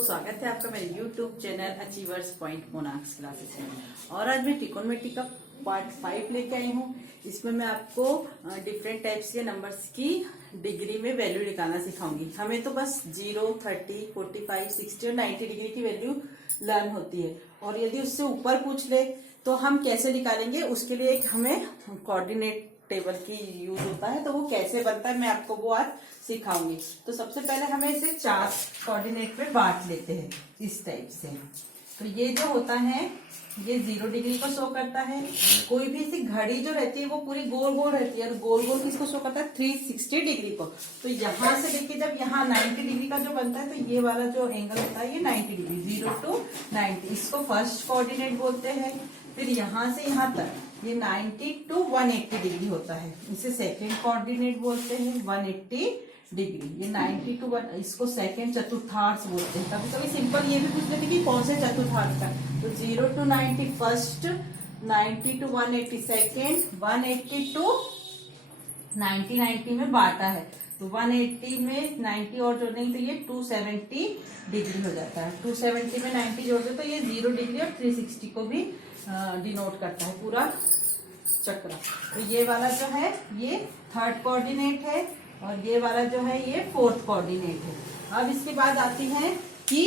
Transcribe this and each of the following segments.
स्वागत है आपका मेरे YouTube channel achievers point Monax classes में। और आज मैं ट्रिकोनोमेट्री का पार्ट 5 लेके आई हूँ। इसमें मैं आपको डिफरेंट टाइप्स के नंबर्स की डिग्री में वैल्यू निकालना सिखाऊंगी। हमें तो बस 0, 30, 45, 60 और 90 डिग्री की वैल्यू लर्न होती है, और यदि उससे ऊपर पूछ ले तो हम कैसे निकालेंगे, उसके लिए एक हमें कोऑर्डिनेट टेबल की यूज होता है। तो वो कैसे बनता है मैं आपको वो आज सिखाऊंगी। तो सबसे पहले हमें इसे 4 कोऑर्डिनेट में बांट लेते हैं इस टाइप से। तो ये जो होता है ये 0 डिग्री को शो करता है। कोई भी ऐसी घड़ी जो रहती है वो पूरी गोल गोल रहती है, और गोल गोल किसको शो करता है, 360 डिग्री को। तो यहाँ से लेके जब यहाँ 90 डिग्री का जो बनता है तो ये वाला जो एंगल होता है ये 90 डिग्री, 0 to 90, इसको फर्स्ट कोऑर्डिनेट बोलते हैं। फिर यहाँ से यहाँ तक ये 90 to 180 डिग्री होता है, इसे सेकेंड कोऑर्डिनेट बोलते हैं। 180 डिग्री, ये 90 to 1, इसको सेकेंड चतुर्थांश बोलते हैं। कभी कभी सिंपल ये भी पूछ लेते कि कौन से चतुर्थांश का। तो 0 to 90 first, 90 to 180 second, 180 to 90 में बांटा है। तो 180 में 90 और जोड़ेंगे तो ये 270 डिग्री हो जाता है। 270 में 90 जोड़ दे तो ये 0 डिग्री और 360 को भी डिनोट करता है पूरा चक्र। तो ये वाला जो है ये थर्ड कोऑर्डिनेट है, और ये वाला जो है ये फोर्थ कोऑर्डिनेट है। अब इसके बाद आती है कि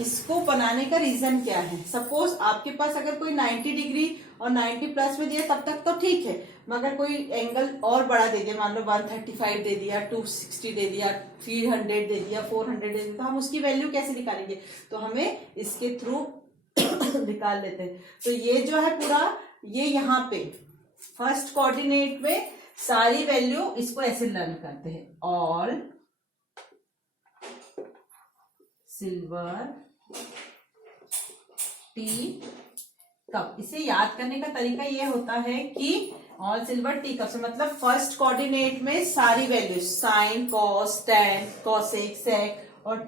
इसको बनाने का रीजन क्या है। सपोज आपके पास अगर कोई 90 डिग्री और 90 प्लस में दिया तब तक तो ठीक है, मगर कोई एंगल और बड़ा दे दिया, मान लो 135 दे दिया, 260 दे दिया, 300 दे दिया, 400 दे दिया, तो हम उसकी वैल्यू कैसे निकालेंगे। तो हमें इसके थ्रू निकाल लेते हैं। तो ये जो है पूरा ये यहाँ पे फर्स्ट कोऑर्डिनेट में सारी वैल्यू इसको ऐसे लर्न करते हैं। All silver tea cup. इसे याद करने का तरीका ये होता है कि ऑल सिल्वर टी कप से मतलब फर्स्ट कोऑर्डिनेट में सारी value sine, cos, tan, cosec, sec और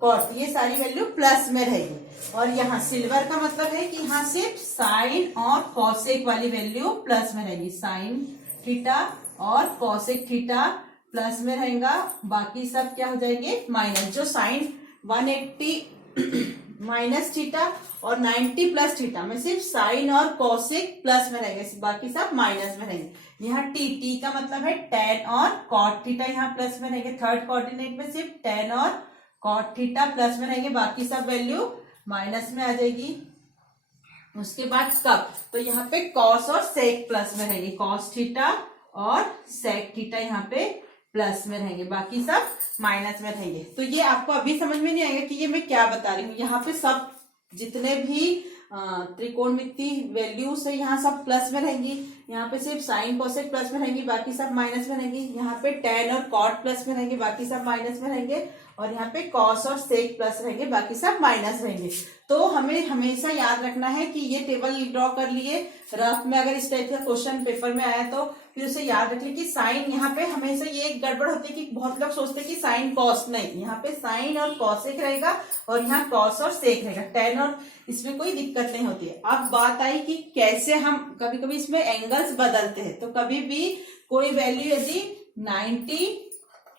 कॉट, ये सारी वैल्यू प्लस में रहेगी। और यहाँ सिल्वर का मतलब है कि यहाँ सिर्फ साइन और कॉसेक वाली वैल्यू प्लस में रहेगी। साइन थीटा और कॉसेक थीटा प्लस में रहेगा, बाकी सब क्या हो जाएंगे माइनस। जो साइन 180 माइनस थीटा और 90 प्लस थीटा में सिर्फ साइन और कॉसेक प्लस में रहेंगे, बाकी सब माइनस में रहेंगे। यहाँ टी का मतलब है टैन और कॉट थीटा यहाँ प्लस में रहेंगे। थर्ड कोऑर्डिनेट में सिर्फ टैन और कॉट थीटा प्लस में रहेंगे, बाकी सब वैल्यू माइनस में आ जाएगी। उसके बाद कब, तो यहाँ पे कॉस और सेक प्लस में रहेंगे। कॉस थीटा और सेक थीटा यहाँ पे प्लस में रहेंगे, बाकी सब माइनस में रहेंगे। तो ये आपको अभी समझ में नहीं आएगा कि ये मैं क्या बता रही हूँ। यहाँ पे सब जितने भी त्रिकोणमिति वैल्यूज है यहाँ सब प्लस में रहेंगी। यहाँ पे सिर्फ साइन कोसेक प्लस में रहेंगी, बाकी सब माइनस में रहेंगी। यहाँ पे टैन और कॉट प्लस में रहेंगे, बाकी सब माइनस में रहेंगे। और यहाँ पे कॉस और सेक प्लस रहेंगे, बाकी सब माइनस रहेंगे। तो हमें हमेशा याद रखना है कि ये टेबल ड्रॉ कर लिए रफ में, अगर इस टाइप का क्वेश्चन पेपर में आया तो फिर उसे याद रख लिया कि साइन, यहाँ पे हमेशा ये एक गड़बड़ होती है कि बहुत लोग सोचते हैं कि साइन कॉस, नहीं, यहाँ पे साइन और कॉसेक रहेगा और यहाँ कॉस और सेक रहेगा, टैन, और इसमें कोई दिक्कत नहीं होती है। अब बात आई कि कैसे हम कभी कभी इसमें एंगल्स बदलते हैं। तो कभी भी कोई वैल्यू यदि 90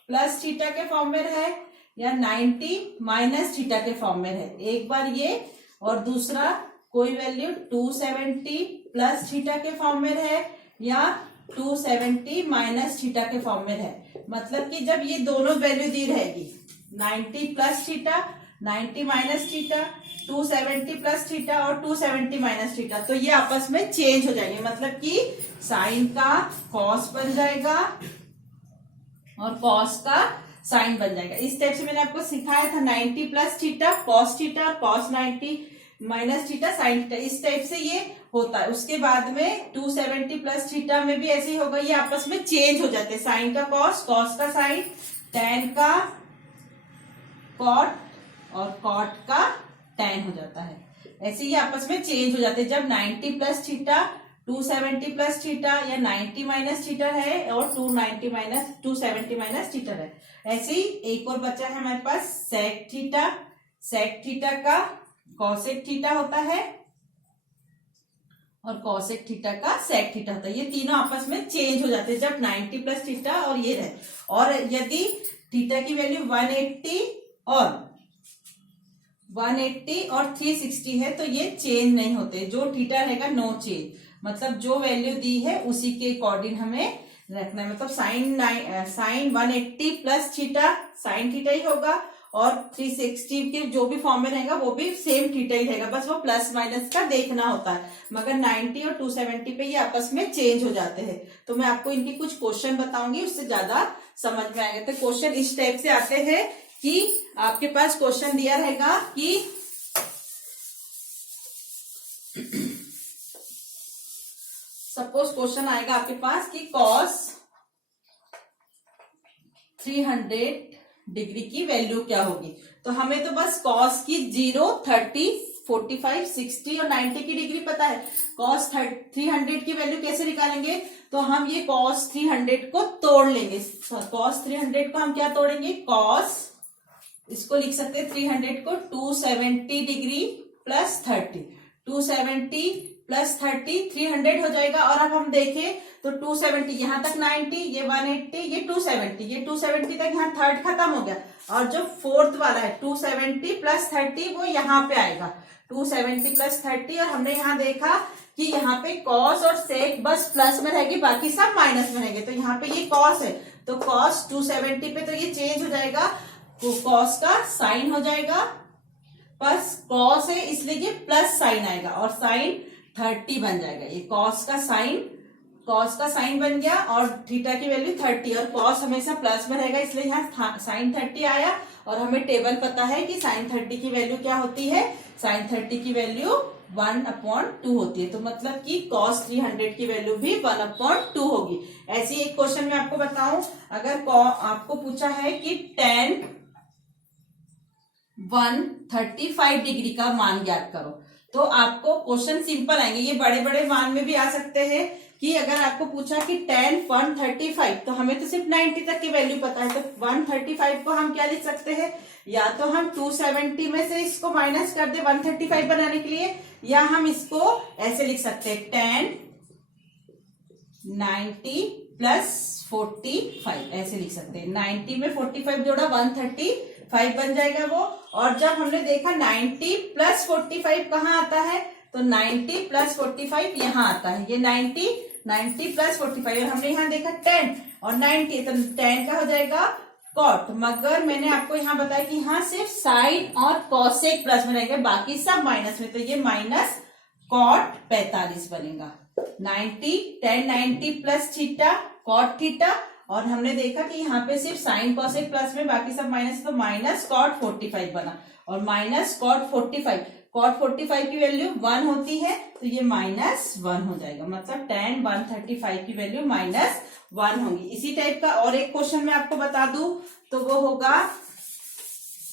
प्लस थीटा के फॉर्म में है या 90 माइनस थीटा के फॉर्म में है, एक बार ये, और दूसरा कोई वैल्यू 270 प्लस थीटा के फॉर्म में है या 270 माइनस थीटा के फॉर्म में है, मतलब कि जब ये दोनों वैल्यू दी रहेगी 90 plus theta, 90 minus theta, 270 plus theta और 270 माइनस थीटा, तो ये आपस में चेंज हो जाएंगे। मतलब कि साइन का कॉस बन जाएगा और कॉस का साइन बन जाएगा। इस टाइप से मैंने आपको सिखाया था 90 plus theta cos theta, cos 90 minus theta sine theta, इस टाइप से ये होता है। उसके बाद में 270 प्लस थीटा में भी ऐसे ही होगा, ये आपस में चेंज हो जाते हैं। साइन का कॉस, कॉस का साइन, टैन का कॉट और कॉट का टैन हो जाता है। ऐसे ही आपस में चेंज हो जाते हैं जब 90 प्लस थीटा, 270 प्लस थीटा या 90 माइनस थीटा है और 270 माइनस थीटा है। ऐसे ही एक और बचा है हमारे पास सेक थीटा। सेक थीटा का कॉसेक थीटा होता है और कॉसेक थीटा का सेक थीटा होता है। ये तीनों आपस में चेंज हो जाते हैं जब 90 प्लस थीटा और ये रहे। और यदि थीटा की वैल्यू 180 और 180 और 360 है, तो ये चेंज नहीं होते, जो थीटा रहेगा नो चेंज, मतलब जो वैल्यू दी है उसी के अकॉर्डिंग हमें रखना है। मतलब sine 180 plus theta sine theta ही होगा, और 360 के जो भी फॉर्म में रहेगा वो भी सेम थीटा ही रहेगा, बस वो प्लस माइनस का देखना होता है। मगर 90 और 270 पे ये आपस में चेंज हो जाते हैं। तो मैं आपको इनकी कुछ क्वेश्चन बताऊंगी, उससे ज्यादा समझ में आएगा। तो क्वेश्चन इस टाइप से आते हैं कि आपके पास क्वेश्चन दिया रहेगा कि सपोज क्वेश्चन आएगा आपके पास कि cos 300 डिग्री की वैल्यू क्या होगी। तो हमें तो बस cos की 0, 30, 45, 60 और 90 की डिग्री पता है। cos 300 की वैल्यू कैसे निकालेंगे, तो हम ये cos 300 को तोड़ लेंगे। cos 300 को हम क्या तोड़ेंगे, cos, इसको लिख सकते हैं 300 को 270 डिग्री प्लस 30, 270 प्लस 30 300 हो जाएगा। और अब हम देखें तो 270 यहां तक 90, ये 180, ये 270, ये 270 तक यहाँ थर्ड खत्म हो गया, और जो फोर्थ वाला है 270 प्लस 30 वो यहाँ पे आएगा, 270 प्लस 30। और हमने यहाँ देखा कि यहाँ पे कॉस और सेक बस प्लस में रहेगी, बाकी सब माइनस में रहेंगे। तो यहाँ पे ये कॉस है, तो कॉस 270 पे तो ये चेंज हो जाएगा, तो कॉस का साइन हो जाएगा, बस कॉस है इसलिए ये प्लस साइन आएगा, और साइन 30 बन जाएगा। ये कॉस का साइन बन गया, और थीटा की वैल्यू 30, और कॉस हमेशा प्लस में रहेगा इसलिए यहाँ साइन 30 आया। और हमें टेबल पता है कि साइन 30 की वैल्यू क्या होती है, साइन 30 की वैल्यू 1/2 होती है। तो मतलब कि cos 300 की वैल्यू भी 1/2 होगी। ऐसी एक क्वेश्चन में आपको बताऊं, अगर आपको पूछा है कि tan 135 डिग्री का मान ज्ञात करो, तो आपको क्वेश्चन सिंपल आएंगे। ये बड़े बड़े मान में भी आ सकते हैं कि अगर आपको पूछा कि tan 135, तो हमें तो सिर्फ 90 तक की वैल्यू पता है, तो 135 को हम क्या लिख सकते हैं, या तो हम 270 में से इसको माइनस कर दे 135 बनाने के लिए, या हम इसको ऐसे लिख सकते हैं tan 90 प्लस 45, ऐसे लिख सकते हैं। 90 में 45 जोड़ा 135 बन जाएगा वो। और जब हमने देखा 90 प्लस 45 कहाँ आता है, तो 90 प्लस 45 यहाँ आता है, ये 90 प्लस 45, और हमने यहाँ देखा 10 और 90, तो 10 का हो जाएगा कॉट। मगर मैंने आपको यहाँ बताया कि यहाँ सिर्फ साइन और कॉसेक प्लस में रहेंगे, बाकी सब माइनस में, तो ये माइनस कॉट 45 बनेगा। 10 90 प्लस थीटा कॉट थीटा, और हमने देखा कि यहाँ पे सिर्फ साइन कॉसेक प्लस में, बाकी सब माइनस, तो माइनस कॉट 45 बना। और माइनस कॉट 45 की वैल्यू 1 होती है, तो ये -1 हो जाएगा। मतलब tan 135 की वैल्यू -1 होगी। इसी टाइप का और एक क्वेश्चन मैं आपको बता दूं, तो वो होगा,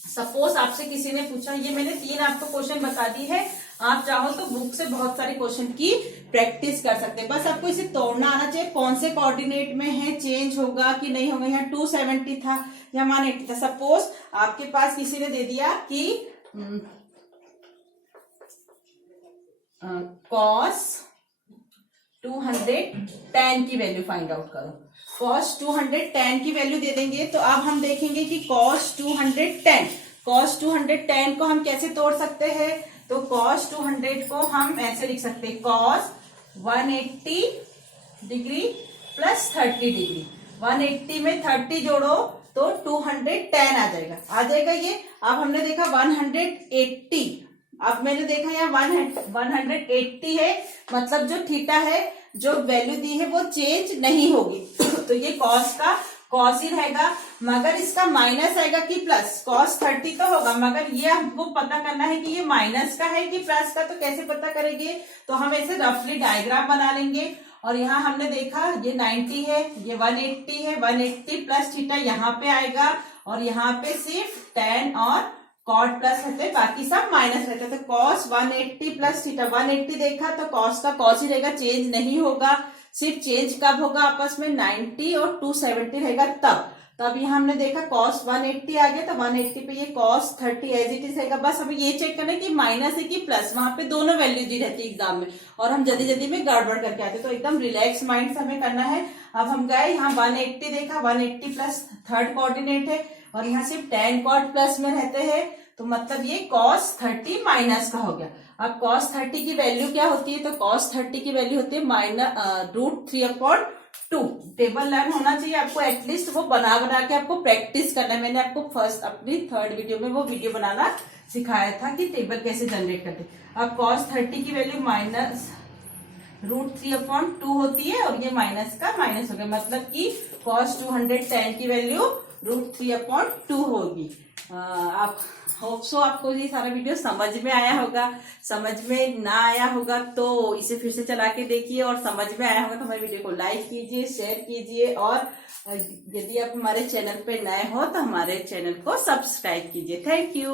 सपोज आपसे किसी ने पूछा, ये मैंने 3 आपको क्वेश्चन बता दी है, आप चाहो तो बुक से बहुत सारे क्वेश्चन की प्रैक्टिस कर सकते हैं। बस आपको इसे तोड़ना आना चाहिए, कौन से कोऑर्डिनेट में है, चेंज होगा कि नहीं होगा। यहाँ 270 था या 180 था। सपोज आपके पास किसी ने दे दिया कि cos 210 की वैल्यू फाइंड आउट करो। cos 210 की वैल्यू दे देंगे, तो अब हम देखेंगे कि cos 210 को हम कैसे तोड़ सकते हैं। तो cos 200 को हम ऐसे लिख सकते हैं, cos 180 डिग्री प्लस 30 डिग्री। 180 में 30 जोड़ो तो 210 आ जाएगा ये। अब हमने देखा 180, अब मैंने देखा यहाँ 180 है, मतलब जो थीटा है, जो वैल्यू दी है वो चेंज नहीं होगी। तो ये cos का cos ही रहेगा, मगर इसका माइनस आएगा कि प्लस। cos 30 तो होगा, मगर ये हमको पता करना है कि ये माइनस का है कि प्लस का, तो कैसे पता करेंगे, तो हम ऐसे रफली डायग्राम बना लेंगे। और यहाँ हमने देखा ये 90 है, ये 180 है, 180 प्लस थीटा यहाँ पे आएगा, और यहाँ पे सिर्फ tan और कॉट प्लस रहते, बाकी सब माइनस रहते। तो cos 180 प्लस थीटा, 180 देखा तो cos का cos ही रहेगा, चेंज नहीं होगा। सिर्फ चेंज कब होगा आपस में, 90 और 270 रहेगा तब यहाँ हमने देखा cos 180 आ गया, तो 180 पे ये cos 30 एज इट इज रहेगा। बस हमें ये चेक करना है कि माइनस है कि प्लस, वहां पे दोनों वैल्यू दी रहती है एग्जाम में, और हम जल्दी में गड़बड़ करके आते, तो एकदम रिलैक्स माइंड से हमें करना है। अब हम गए यहाँ 180 देखा, 180 प्लस थर्ड कोऑर्डिनेट है, और यहाँ सिर्फ tan कॉट प्लस में रहते हैं, तो मतलब ये cos 30 माइनस का हो गया। अब cos 30 की वैल्यू क्या होती है, तो cos 30 की वैल्यू होती है √3/2। टेबल लर्न होना चाहिए आपको, एटलीस्ट वो बना बना के आपको प्रैक्टिस करना है। मैंने आपको फर्स्ट अपनी 3rd वीडियो में वो वीडियो बनाना सिखाया था कि टेबल कैसे जनरेट करते। अब cos 30 की वैल्यू -√3/2 होती है और ये माइनस का माइनस हो गया, मतलब कि cos 210 की वैल्यू √3/2 होगी। आप होप सो आपको ये सारा वीडियो समझ में आया होगा। समझ में ना आया होगा तो इसे फिर से चला के देखिए, और समझ में आया होगा तो हमारे वीडियो को लाइक कीजिए, शेयर कीजिए, और यदि आप हमारे चैनल पे नए हो तो हमारे चैनल को सब्सक्राइब कीजिए। Thank you.